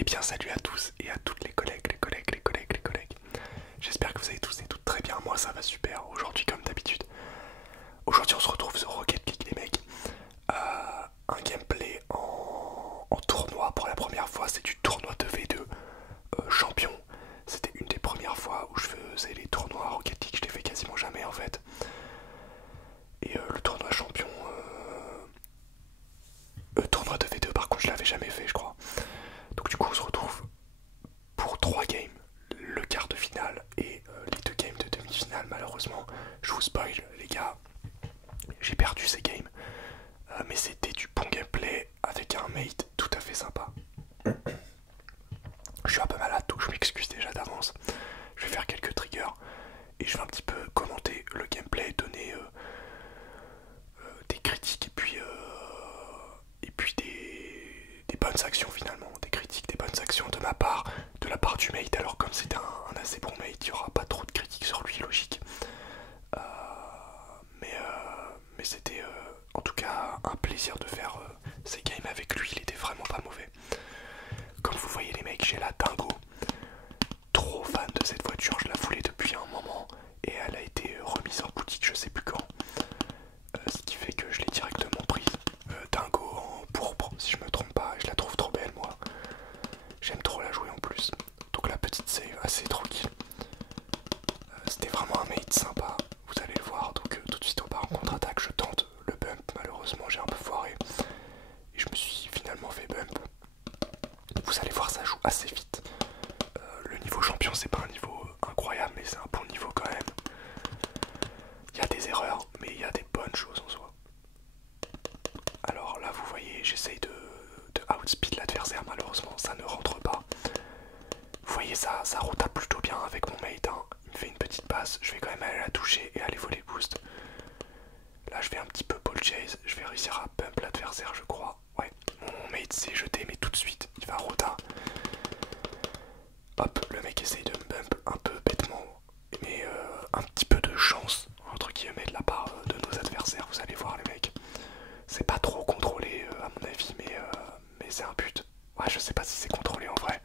Eh bien salut à tous et à toutes les collègues, les collègues. J'espère que vous allez tous et toutes très bien, moi ça va super, aujourd'hui comme d'habitude. Aujourd'hui on se retrouve sur Rocket League les mecs. Un gameplay en tournoi pour la première fois, c'est du tournoi de V2 champion. C'était une des premières fois où je faisais les tournois Rocket League, je les fais quasiment jamais en fait. Et le tournoi champion, tournoi de V2 par contre je l'avais jamais fait je crois. Donc du coup on se retrouve pour 3 games, le quart de finale et les 2 games de demi-finale. Malheureusement, je vous spoil les gars, j'ai perdu ces games, mais c'était du bon gameplay avec un mate tout à fait sympa. Je suis un peu malade donc je m'excuse déjà d'avance. Je vais faire quelques triggers et je vais un petit peu commenter le gameplay, donner des critiques et puis des bonnes actions finalement, des critiques, des bonnes actions de ma part, de la part du mate. Alors comme c'est un assez bon mate, il n'y aura pas trop de critiques sur lui, logique. Euh, mais c'était en tout cas un plaisir de faire ces games avec lui, il était vraiment pas mauvais. Comme vous voyez les mecs, j'ai la Dingo. Trop fan de cette voiture, je la voulais depuis un moment et elle a été remise en boutique je sais plus quand. Ce qui fait que je l'ai directement prise. Dingo en pourpre si je me trompe pas, je la trouve trop belle moi. J'aime trop la jouer en plus. Donc la petite save assez tranquille. C'était vraiment un mate sympa, vous allez le voir. Donc tout de suite on part en contre-attaque, je tente le bump, malheureusement j'ai un peu foiré. Et je me suis finalement fait bump. Vous allez voir ça joue assez vite. Le niveau champion c'est pas un niveau incroyable mais c'est un bon niveau quand même. Il y a des erreurs mais il y a des bonnes choses en soi. Alors là vous voyez j'essaye de outspeed l'adversaire, malheureusement ça ne rentre pas. Vous voyez ça rotape plutôt bien avec mon mate, hein. Il me fait une petite passe, je vais quand même aller la toucher et aller voler le boost. Là je vais un petit peu ball chase, je vais réussir à pump l'adversaire je crois. Ouais, mon mate s'est jeté mais tout de suite il va rota. Hop, le mec essaye de me bump un peu bêtement, mais un petit peu de chance entre guillemets de la part de nos adversaires, vous allez voir les mecs. C'est pas trop contrôlé à mon avis, mais c'est un but. Ouais, je sais pas si c'est contrôlé en vrai.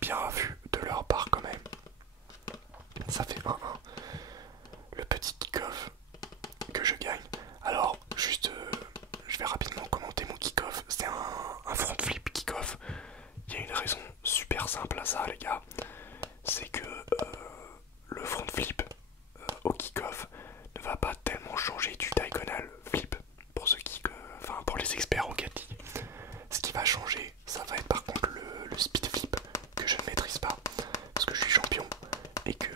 Bien vu de leur part quand même. Ça fait 1-1. Le petit kick-off que je gagne. Alors, juste, je vais rapidement commenter mon kick-off. C'est un front flip kick-off. Il y a une raison super simple à ça les gars. C'est que le front flip au kick-off ne va pas tellement changer du diagonal flip pour ceux qui, enfin pour les experts Rocket League. Ce qui va changer, ça va être par contre le speed flip que je ne maîtrise pas parce que je suis champion et que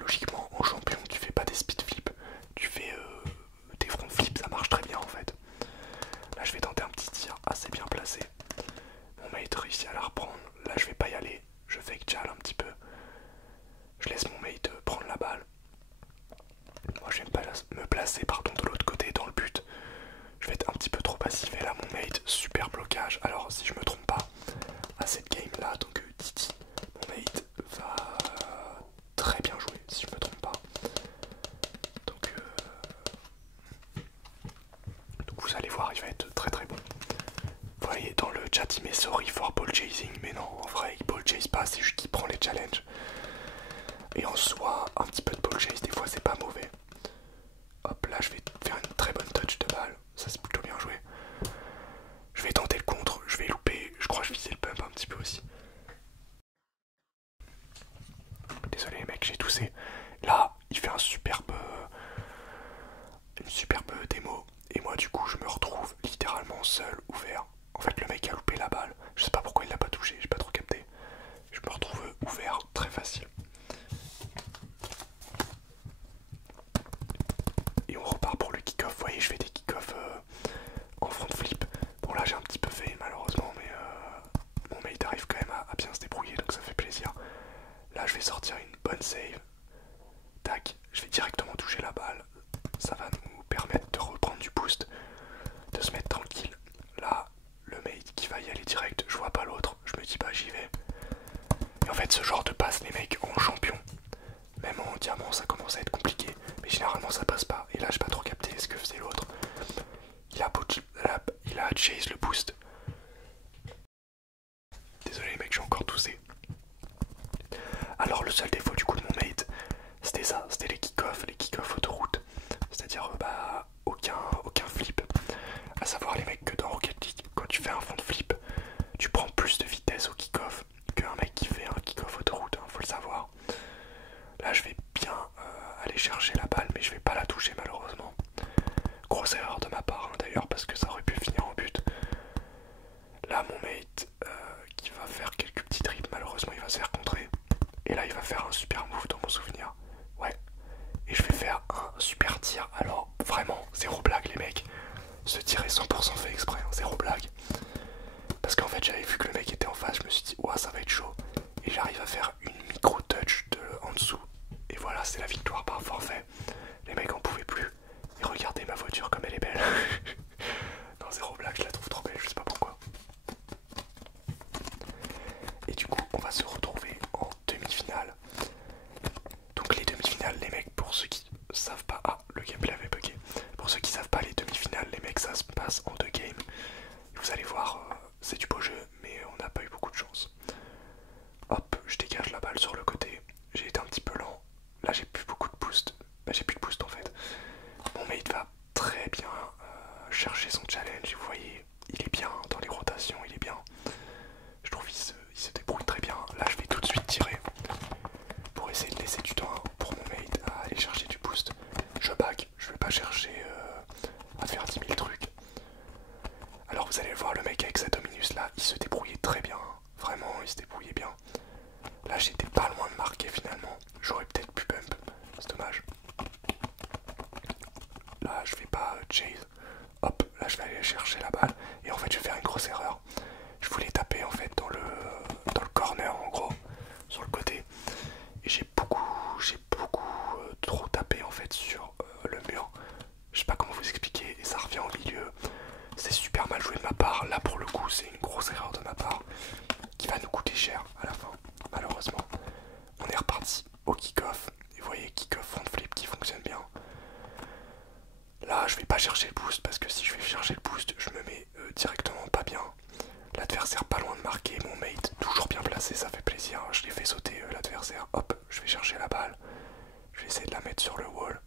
logiquement en champion tu fais pas des speed flips, tu fais des front flips, ça marche très bien en fait. Là je vais tenter un petit tir assez bien placé. Mon mate réussit à la reprendre. Là je vais pas y aller, je fake jal un petit peu. Je laisse mon mate prendre la balle. Moi je vais me placer pardon, de l'autre côté dans le but. Je vais être un petit peu trop passif et là mon mate, super blocage. Alors si je me trompe pas, à cette game là, donc Titi, mon mate va très bien jouer si je me trompe pas. Donc vous allez voir, il va être très très bon. Vous voyez dans le chat il met sorry for ball chasing, mais non en vrai il ball chase pas, c'est juste qu'il prend les challenges. Et en soi, un petit peu de ball chase des fois c'est pas mauvais. Hop là je vais faire une très bonne touch de balle, ça c'est plutôt bien joué. Je vais tenter le contre, je vais louper, je crois que je visais le pump un petit peu aussi. Désolé les mecs, j'ai toussé. Là il fait une superbe démo et moi du coup je me retrouve littéralement seul, ouvert. En fait le mec a loupé la balle, je sais pas pourquoi il l'a pas touché, j'ai pas trop capté. Je me retrouve ouvert très facile. Et on repart pour le kick-off. Vous voyez, je fais des kick-off en front flip. Bon, là j'ai un petit peu fait malheureusement, mais mon mate arrive quand même à bien se débrouiller donc ça fait plaisir. Là, je vais sortir une bonne save. Tac, je vais directement toucher la balle. Ça va nous permettre de reprendre du boost, de se mettre tranquille. Là, le mate qui va y aller direct, je vois pas l'autre. Je me dis, bah j'y vais. Et en fait, ce genre de passe, les mecs, en champion, même en diamant, ça commence à être compliqué. Mais généralement, ça passe pas. Et là, j'ai pas trop capté ce que faisait l'autre. Il a chase le boost. Désolé, les mecs, que j'ai encore toussé. Alors le seul défaut du coup de mon mate, c'était ça, c'était les kick-off autoroute. C'est-à-dire aucun flip. À savoir les mecs que dans Rocket League, quand tu fais un fond de flip, tu prends plus de vitesse au kick-off qu'un mec qui fait un kick-off autoroute, hein, faut le savoir. Là je vais bien aller chercher la balle, mais je vais pas la toucher malheureusement. Grosse erreur de ma part hein, d'ailleurs, parce que ça aurait pu finir en but. Là mon mate qui va faire quelques petits dribbles, malheureusement il va se faire contrer. Et là il va faire un super move dans mon souvenir. Ouais. Et je vais faire un super tir. Alors vraiment, zéro blague les mecs. Ce tir est 100% fait exprès, hein, zéro blague. Parce qu'en fait j'avais vu que le mec était en face, je me suis dit ouah ça va être chaud. Et j'arrive à faire une micro touch en dessous. Et voilà, c'est la victoire par forfait. Les mecs en pouvaient plus. Et regardez ma voiture comme elle est belle. Non, zéro blague, je la trouve trop belle, je sais pas pourquoi. Et du coup, on va se retrouver en demi-finale. Donc les demi-finales, les mecs, pour ceux qui savent pas... Ah, le gameplay avait bugué. Pour ceux qui savent pas, les demi-finales, les mecs, ça se passe en 2 games. Et vous allez voir, c'est du beau jeu, mais on n'a pas eu beaucoup de chance. Hop, je dégage la balle sur le côté. J'ai été un petit peu lent. Là, j'ai plus beaucoup de boost. Bah, j'ai plus de boost en fait. Mon mate va très bien chercher son challenge. Et vous voyez, il est bien dans les rotations, il est bien. Je trouve qu'il se débrouille très bien. Là, je vais tout de suite tirer pour essayer de laisser du temps pour mon mate à aller chercher du boost. Je back, je vais pas chercher à faire 10 000 trucs. Alors vous allez voir, le mec avec sa Dominus là, il se débrouillait très bien. Vraiment, il se débrouillait bien. Là, j'étais pas loin de marquer finalement. J'aurais peut-être pu bump. C'est dommage. Là, je vais pas chase. Hop, là, je vais aller chercher la balle. Et en fait, je vais faire une grosse erreur. Je voulais taper en fait dans le corner en gros, sur le côté. Et j'ai beaucoup trop tapé en fait sur le mur. Je sais pas comment vous expliquer. Et ça revient au milieu. C'est super mal joué de ma part. Là, pour le coup, c'est une grosse erreur de ma part qui va nous coûter cher à la fin, malheureusement. On est reparti au kick-off. Et vous voyez, kick-off front flip qui fonctionne bien. Là, je vais pas chercher le boost parce que si je vais chercher le boost, je me mets directement pas bien. L'adversaire pas loin de marquer, mon mate toujours bien placé, ça fait plaisir. Je l'ai fait sauter l'adversaire. Hop, je vais chercher la balle. Je vais essayer de la mettre sur le wall.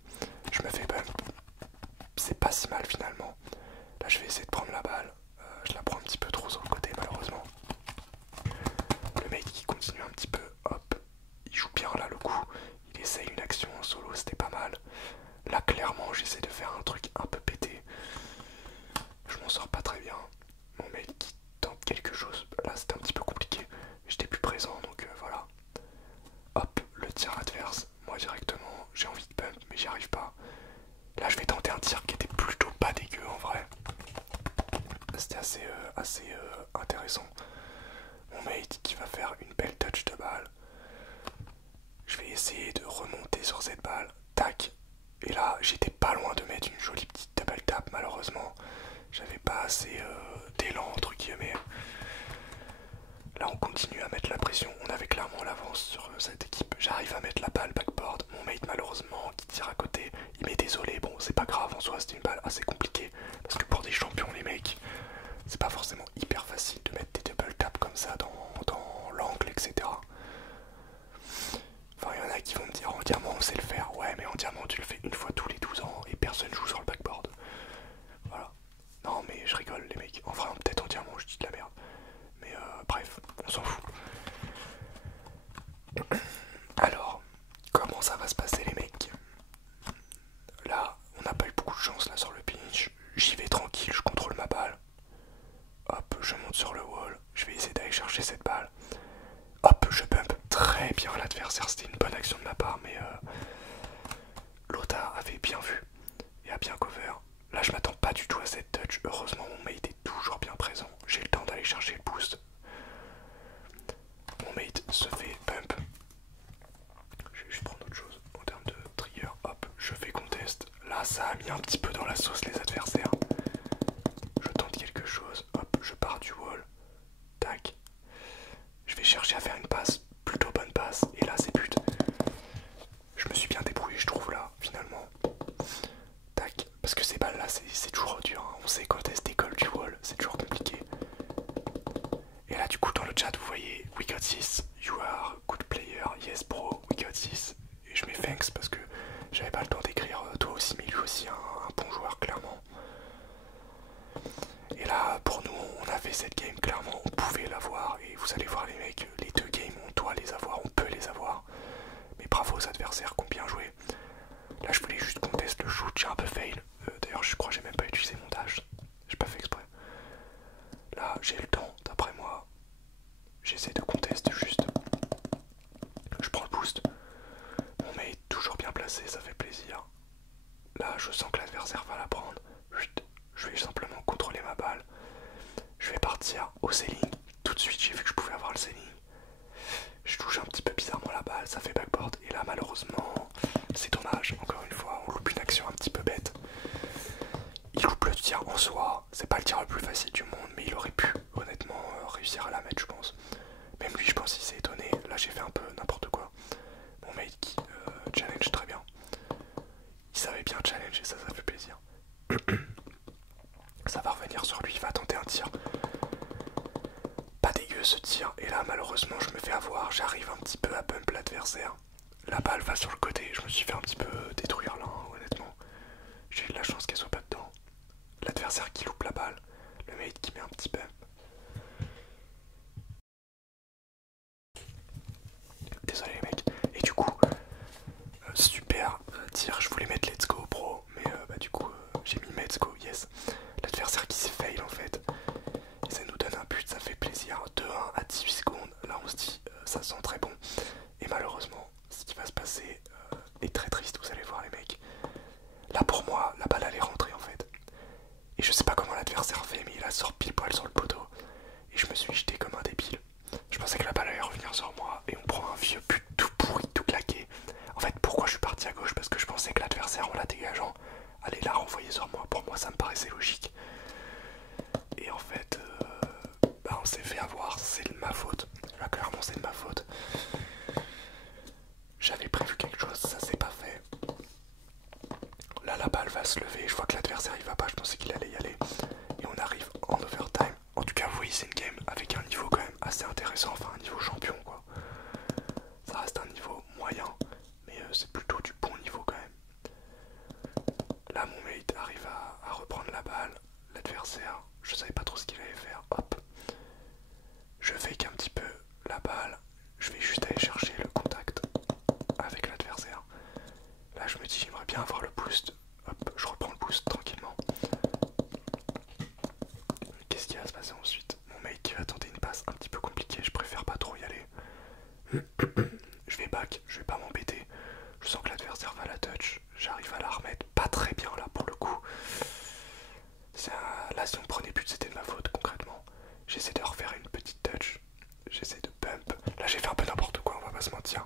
Je me fais bump. C'est pas si mal finalement. Là, je vais essayer de prendre la balle. Je la prends un petit peu trop sur le côté, malheureusement. Le mec qui continue un petit peu. Hop, il joue bien là le coup. Il essaye une action en solo, c'était pas mal. Là, clairement, j'essaie de faire un truc un peu pété. Je m'en sors pas très bien. Mon mec qui tente quelque chose. Là, c'était un petit peu compliqué. J'étais plus présent, donc voilà. Hop, le tir adverse. Moi, directement, j'ai envie de bump, mais j'y arrive pas. Là, je vais tenter un tir qui était plutôt pas dégueu en vrai. C'était assez intéressant. Mon mate qui va faire une belle touch de balle. Je vais essayer de remonter sur cette balle. Tac. Et là, j'étais pas loin de mettre une jolie petite double tap, malheureusement. J'avais pas assez d'élan, entre guillemets. Là, on continue à mettre la pression. On avait clairement l'avance sur cette équipe. J'arrive à mettre la balle backboard. Mon mate, malheureusement, qui tire à côté, il m'est désolé. Bon, c'est pas grave en soi, c'était une balle assez compliquée. Parce que pour des champions, les mecs, c'est pas forcément hyper facile de mettre des double taps comme ça dans l'angle, etc. Enfin, il y en a qui vont me dire en diamant on sait le faire. Ouais, mais en diamant tu le fais une fois tous les 12 ans et personne joue sur le backboard. Voilà. Non, mais je rigole, les mecs. Enfin, peut-être en diamant, je dis de la merde. Mais bref, on s'en fout. Alors, comment ça va se passer, les mecs? Là, on n'a pas eu beaucoup de chance là sur le pinch. J'y vais tranquille, je contrôle ma balle. Hop, je monte sur le wall. Je vais essayer d'aller chercher cette balle. Hop, je bump très bien l'adversaire. C'était une bonne action de ma part, mais Lota avait bien vu et a bien cover. Là, je m'attends pas du tout à cette touch. Heureusement, mon mate est toujours bien présent. J'ai le temps d'aller chercher le boost. Mon mate se fait bump. Je vais juste prendre autre chose en termes de trigger. Hop, je fais contest. Là, ça a mis un petit peu dans la sauce les adversaires. Je tente quelque chose. Hop, je pars du wall. Tac. Je vais chercher à faire une passe. Plutôt bonne passe. Et là, c'est but. Je me suis bien débrouillé, je trouve, là, finalement. Tac. Parce que ces balles-là, c'est toujours dur. Hein. On sait quand elles se décollent du wall. C'est toujours compliqué. Et là, du coup, dans le chat, vous voyez, we got this, you are a good player, yes bro, we got this. Et je mets thanks parce que j'avais pas le temps d'écrire toi aussi, mais lui aussi un bon joueur clairement. Et là, pour nous, on avait cette game, clairement, on pouvait l'avoir. Et vous allez voir les mecs, les deux games, on doit les avoir, on peut les avoir. Mais bravo aux adversaires qui ont bien joué. Là, je voulais juste qu'on teste le shoot, j'ai un peu fail. D'ailleurs, je crois que j'ai même pas utilisé mon dash. J'ai pas fait exprès. Là, j'ai le temps, d'après moi. J'essaie de contester juste. Je prends le boost. Mon mate toujours bien placé, ça fait plaisir. Là, je sens que l'adversaire va la prendre. Je vais simplement contrôler ma balle. Je vais partir au ceiling. Tout de suite, j'ai vu que je pouvais avoir le ceiling. Je touche un petit peu bizarrement la balle, ça fait backboard. Et là, malheureusement, c'est dommage. Encore une fois, on loupe une action un petit peu bête. Il loupe le tir en soi. C'est pas le tir le plus facile du monde, mais il aurait pu, honnêtement, réussir à la mettre, je pense. Même lui, je pense qu'il s'est étonné. Là, j'ai fait un peu n'importe quoi. Mon mate qui challenge très bien. Il savait bien challenger, ça fait plaisir. Ça va revenir sur lui, il va tenter un tir. Pas dégueu ce tir. Et là, malheureusement, je me fais avoir. J'arrive un petit peu à bump l'adversaire. La balle va sur le côté. Je me suis fait un petit peu détruire là, hein, honnêtement. J'ai eu de la chance qu'elle soit pas dedans. L'adversaire qui loupe la balle. Le mate qui met un petit bump. Désolé les mecs. Et du coup, super tir. Je voulais mettre let's go bro. Mais du coup, j'ai mis let's go, yes. L'adversaire qui s'est fail en fait. Et ça nous donne un but, ça fait plaisir. 2-1 à 18 secondes. Là on se dit, ça sent très bon. Et malheureusement, ce qui va se passer est très triste, vous allez voir les mecs. Là pour moi, la balle allait rentrer en fait. Et je sais pas comment l'adversaire fait, mais il la sort pile poil sur le poteau. Et je me suis jeté comme un débile. Je pensais que la balle allait revenir sur moi. Et on prend un vieux but tout pourri, tout claqué. En fait, pourquoi je suis parti à gauche? Parce que je pensais que l'adversaire, en la dégageant, allait la renvoyer sur moi. Pour moi, ça me paraissait logique. Et en fait, on s'est fait avoir, c'est de ma faute. Là, clairement, c'est de ma faute. J'avais prévu quelque chose, ça s'est pas fait. Là, la balle va se lever. Je vois que l'adversaire il va pas, je pensais qu'il allait y aller. Et on arrive en overtime. En tout cas, vous voyez, c'est une game avec un niveau quand même assez intéressant. Enfin, un niveau champion, quoi. Ça reste un niveau moyen, mais c'est plutôt du bon niveau quand même. Là, mon mate arrive à reprendre la balle. L'adversaire, je savais pas trop ce qu'il allait faire. Hop. Je fake un petit peu la balle. Je vais juste aller chercher le contact avec l'adversaire. Là, je me dis, j'aimerais bien avoir le boost. Hop, je reprends le boost tranquillement. Qu'est-ce qui va se passer ensuite? Mon mate qui va tenter une passe un petit peu compliquée. Je préfère pas trop y aller. Je vais back, je vais pas m'embêter. Je sens que l'adversaire va la touch. J'arrive à la remettre pas très bien là pour le coup. Là, si on prenait but, c'était de ma faute concrètement. J'essaie de refaire une petite touch. J'essaie de bump. Là, j'ai fait un peu n'importe quoi, on va pas se mentir.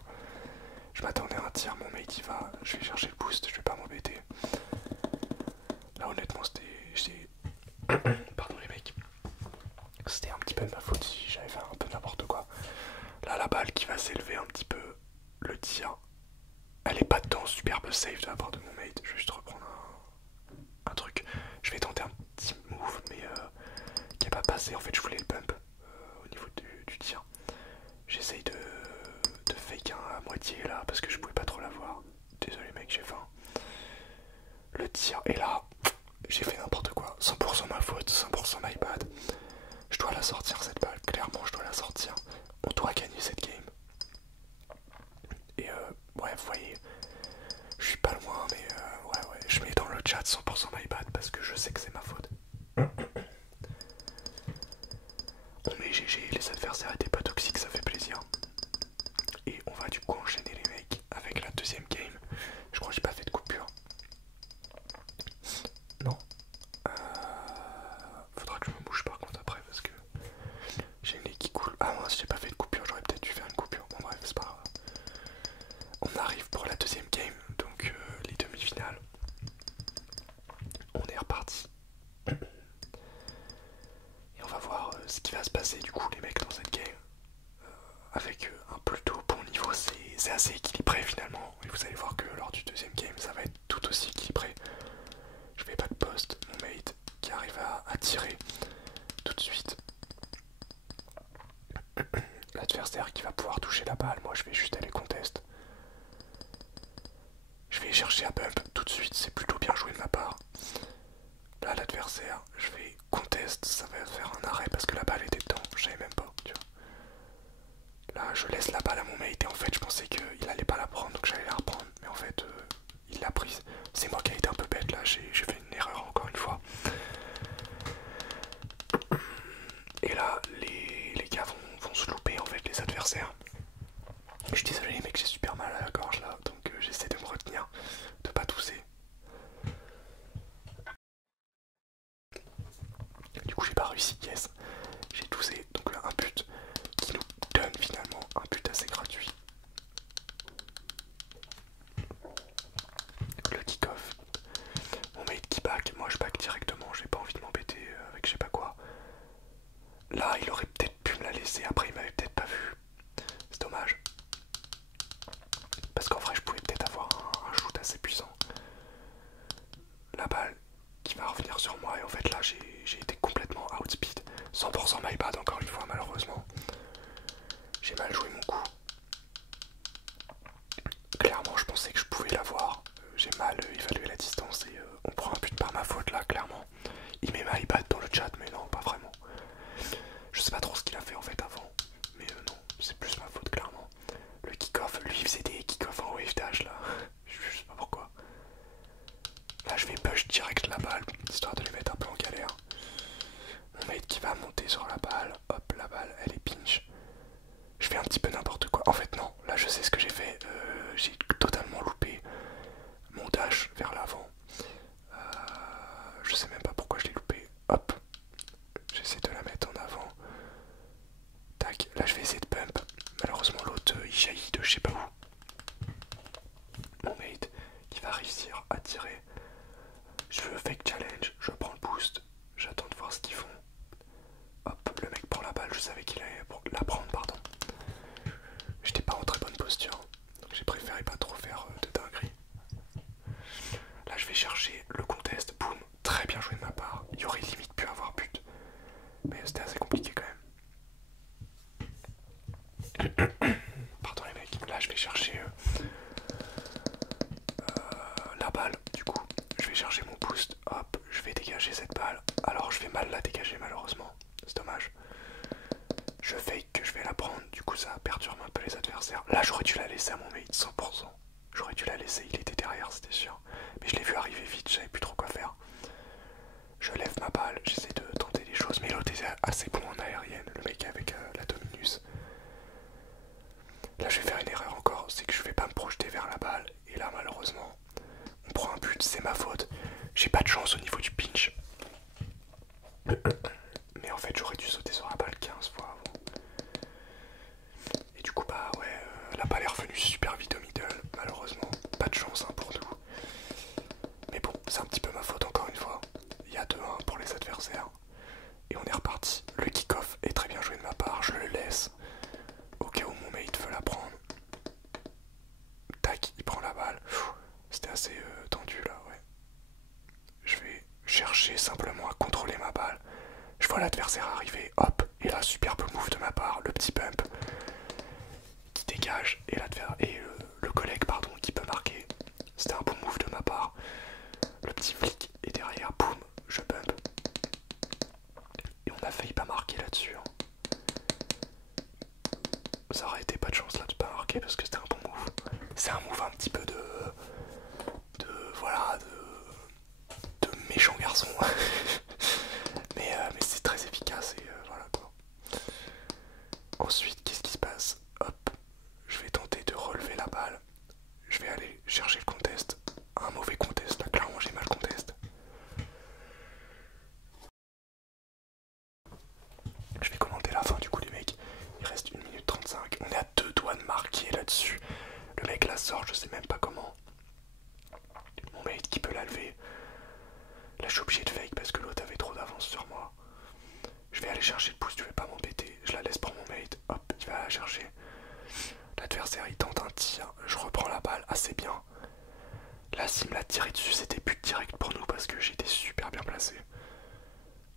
Je m'attendais à un tir, mon mate il va. Je vais chercher le boost, je vais pas m'embêter. Là, honnêtement, c'était. Pardon les mecs. C'était un petit peu de ma faute si j'avais fait un peu n'importe quoi. Là, la balle qui va s'élever un petit peu. Le tir. Elle est pas dedans, superbe save de la part de mon mate. Je vais juste reprendre un truc. Je vais tenter un petit move, mais qui n'est pas passé. En fait, je voulais le bump au niveau du tir. J'essaye de fake un à moitié là parce que je pouvais pas trop l'avoir. Désolé, mec, j'ai faim. Le tir, et là, j'ai fait n'importe quoi. 100% ma faute, 100% my bad. Je dois la sortir cette balle, clairement, je dois la sortir. On doit gagner cette game. Et ouais, vous voyez, je suis pas loin, mais ouais, je mets dans le chat 100% my bad parce que je sais que c'est ma faute. On met GG, les adversaires étaient pas toxiques, ça fait plaisir. Et on va du coup enchaîner les mecs avec la deuxième game. Je crois que j'ai pas fait de coupure. Non. Faudra que je me bouge par contre après parce que j'ai le nez qui coule. Ah mince, j'ai pas fait de coupure, j'aurais peut-être dû faire une coupure. Bon bref, c'est pas grave. On arrive pour la deuxième game, donc les demi-finales. On est reparti. Et on va voir ce qui va se passer du coup les mecs dans cette game. Avec un plutôt bon niveau, c'est assez équilibré finalement. Et vous allez voir que lors du deuxième game, ça va être tout aussi équilibré. Je vais pas de poste, mon mate qui arrive à tirer tout de suite. l'adversaire qui va pouvoir toucher la balle. Moi je vais juste aller contest. Je vais chercher à bump tout de suite, c'est plutôt bien joué de ma part. Là l'adversaire, je vais contest, ça va faire un arrêt parce que la balle était dedans, je savais même pas, tu vois. Là je laisse la balle à mon mate et en fait je pensais qu'il allait pas la prendre donc j'allais la reprendre. Mais en fait il l'a prise. C'est moi qui ai été un peu bête là, j'ai fait une erreur encore une fois. Et là les gars vont se louper en fait, les adversaires. Je suis désolé les mecs, j'ai super mal à la gorge là, donc j'essaie de me retenir, de pas tousser. Du coup j'ai pas réussi, yes. J'ai toussé, donc là un but qui nous donne finalement un but assez gratuit. Le kick-off. Mon mate qui back, moi je back directement, j'ai pas envie de m'embêter avec je sais pas quoi. Là il aurait peut-être pu me la laisser, après il m'avait peut-être pas vu. C'est dommage. Parce qu'en vrai je pouvais peut-être avoir un shoot assez puissant. La balle qui va revenir sur moi et en fait là j'ai été complètement outspeed. 100% my bad encore une fois malheureusement. J'ai mal joué mon coup. Clairement je pensais que je pouvais l'avoir. J'ai mal évalué la distance et on prend un but par ma faute là clairement. Il met my bad dans le chat mais non pas vraiment. Je sais pas trop ce qu'il a fait en fait avant. Mais non c'est plus ma faute clairement. Le kick-off, lui il faisait des kick-off en wave dash là. Je sais pas pourquoi. Là je vais push direct la balle, histoire de les mettre un peu en galère. Mon mate qui va monter sur la balle, hop la balle elle est pinch. Je fais un petit peu n'importe quoi. En fait non, là je sais ce que j'ai fait. J'ai totalement loupé mon dash vers l'avant. Je sais même pas pourquoi je l'ai loupé. Hop, j'essaie de la mettre en avant. Tac, là je vais essayer de pump. Malheureusement l'autre il jaillit de je sais pas où. Mon mate qui va réussir à tirer. Je veux fake challenge, je prends le boost, j'attends de voir ce qu'ils font. Hop, le mec prend la balle, je savais qu'il allait la prendre, pardon. J'étais pas en très bonne posture, donc j'ai préféré pas trop faire de dinguerie. Là je vais chercher le contest, boum, très bien joué de ma part. Il y aurait limite pu avoir but, mais c'était assez compliqué quand même. Pardon les mecs, là je vais chercher la balle, du coup je vais chercher mon boost, hop, je vais dégager cette balle. Alors je vais mal la dégager malheureusement, c'est dommage. Je fake que je vais la prendre, du coup ça perturbe un peu les adversaires. Là j'aurais dû la laisser à mon mate, 100%. J'aurais dû la laisser, il était derrière, c'était sûr. Mais je l'ai vu arriver vite, je savais plus trop quoi faire. Je lève ma balle, j'essaie de tenter des choses, mais l'autre est assez bon en aérienne, le mec avec la Dominus. Là je vais faire une erreur encore, c'est que je vais pas me projeter vers la balle. Et là malheureusement, on prend un but, c'est ma faute. J'ai pas de chance au niveau du pinch. Mais en fait j'aurais dû sauter sur la balle 15 fois avant. Et du coup bah ouais, la balle est revenue super vite au middle, malheureusement. Pas de chance hein, pour nous. Mais bon, c'est un petit peu ma faute encore une fois. Il y a 2-1 pour les adversaires. Et on est reparti. Le kick-off est très bien joué de ma part, je le laisse. Au cas où mon mate veut la prendre. Tac, il prend la balle. C'était assez tendu là, ouais. Je vais chercher simplement à contrôler ma balle. Je vois l'adversaire arriver, hop, et là, superbe move de ma part, le petit bump qui dégage, et le collègue, pardon, qui peut marquer. C'était un bon move de ma part. Le petit flic est derrière, boum, je bump. Et on a failli pas marquer là-dessus. Hein. Ça aurait été pas de chance là de pas marquer parce que c'était un bon move. C'est un move un petit peu de voilà, de méchant garçon. mais c'est très efficace et voilà quoi. Ensuite, qu'est-ce qui se passe? Hop, je vais tenter de relever la balle. Je vais aller chercher le contest. Un mauvais contest, là clairement j'ai mal contest. Je vais commenter la fin du coup les mecs. Il reste 1 minute 35. On est à 2 doigts de marquer là-dessus. Le mec la sort, je sais même pas comment. Mon mate qui peut la lever. Là je suis obligé de fake parce que l'autre avait trop d'avance sur moi. Je vais aller chercher le pouce, tu veux pas m'embêter. Je la laisse pour mon mate. Hop, il va la chercher. L'adversaire il tente un tir. Je reprends la balle assez bien. Là s'il me l'a tiré dessus c'était but direct pour nous parce que j'étais super bien placé.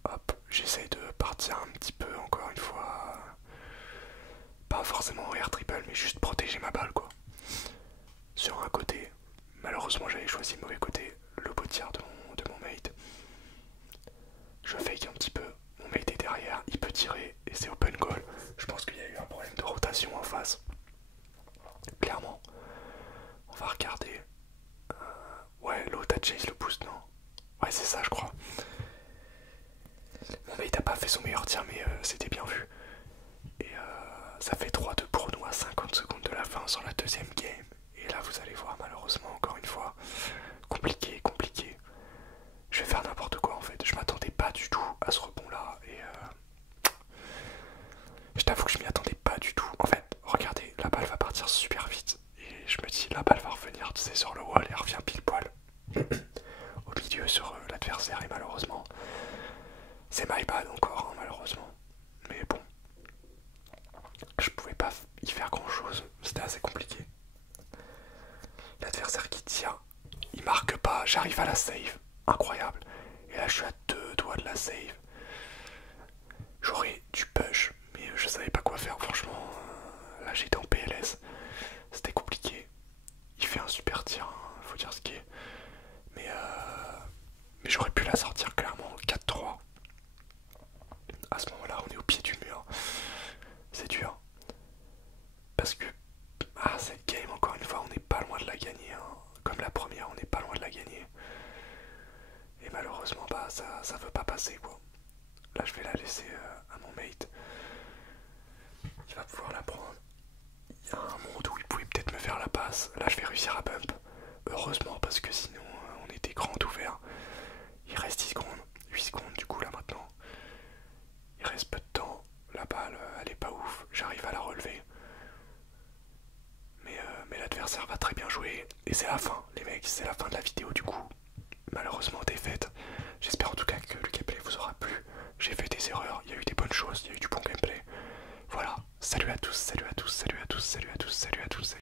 Hop, j'essaye de partir un petit peu encore une fois. pas forcément air triple, mais juste protéger ma balle quoi. Sur un côté, malheureusement j'avais choisi le mauvais côté, le beau tir de mon mate. Je fake un petit peu, mon mate est derrière, il peut tirer et c'est open goal. Je pense qu'il y a eu un problème de rotation en face. Clairement, on va regarder. Ouais, l'autre a chase le boost, non? Ouais, c'est ça, je crois. Mon mate a pas fait son meilleur tir, mais c'était bien vu. Et ça fait 3-2 pour nous à 50 secondes de la fin sur la deuxième game. Et là, vous allez voir, malheureusement, encore une fois, compliqué, compliqué. Je vais faire n'importe quoi en fait. Je m'attendais pas du tout à ce rebond là. Et je t'avoue que je m'y attendais pas du tout. En fait, regardez, la balle va partir super vite. Et je me dis, la balle va revenir, tu sais, sur le wall et elle revient pile poil au milieu sur l'adversaire. Et malheureusement, c'est my bad encore, hein, malheureusement. Mais bon, je pouvais pas y faire grand chose. C'était assez compliqué. L'adversaire qui tire, il marque pas. J'arrive à la save. Incroyable. Et là, je suis à 2 doigts de la save. J'aurais dû push, mais je savais pas quoi faire. Franchement, là j'étais en PLS. C'était compliqué. Il fait un super tir, hein, faut dire ce qui est. Mais j'aurais pu la sortir clairement 4-3. À ce moment-là, on est au pied du mur. C'est dur. Parce que cette game, encore une fois, on n'est pas loin de la gagner. Hein. Comme la première, on n'est pas loin de la gagner. Et malheureusement, ça veut pas passer quoi. Là, je vais la laisser à mon mate. Il va pouvoir la prendre. Il y a un monde où il pouvait peut-être me faire la passe. Là, je vais réussir à bump. Heureusement, parce que sinon, on était grand ouvert. Il reste 10 secondes. 8 secondes du coup, là maintenant. Il reste peu de temps. La balle, elle est pas ouf. J'arrive à la relever. Mais l'adversaire va très bien jouer. Et c'est la fin, les mecs. C'est la fin de la vidéo du coup. Malheureusement, défaite. J'espère en tout cas que le gameplay vous aura plu. J'ai fait des erreurs. Il y a eu des bonnes choses. Il y a eu du bon gameplay. Voilà. Salut à tous, salut à tous, salut à tous, salut à tous, salut à tous.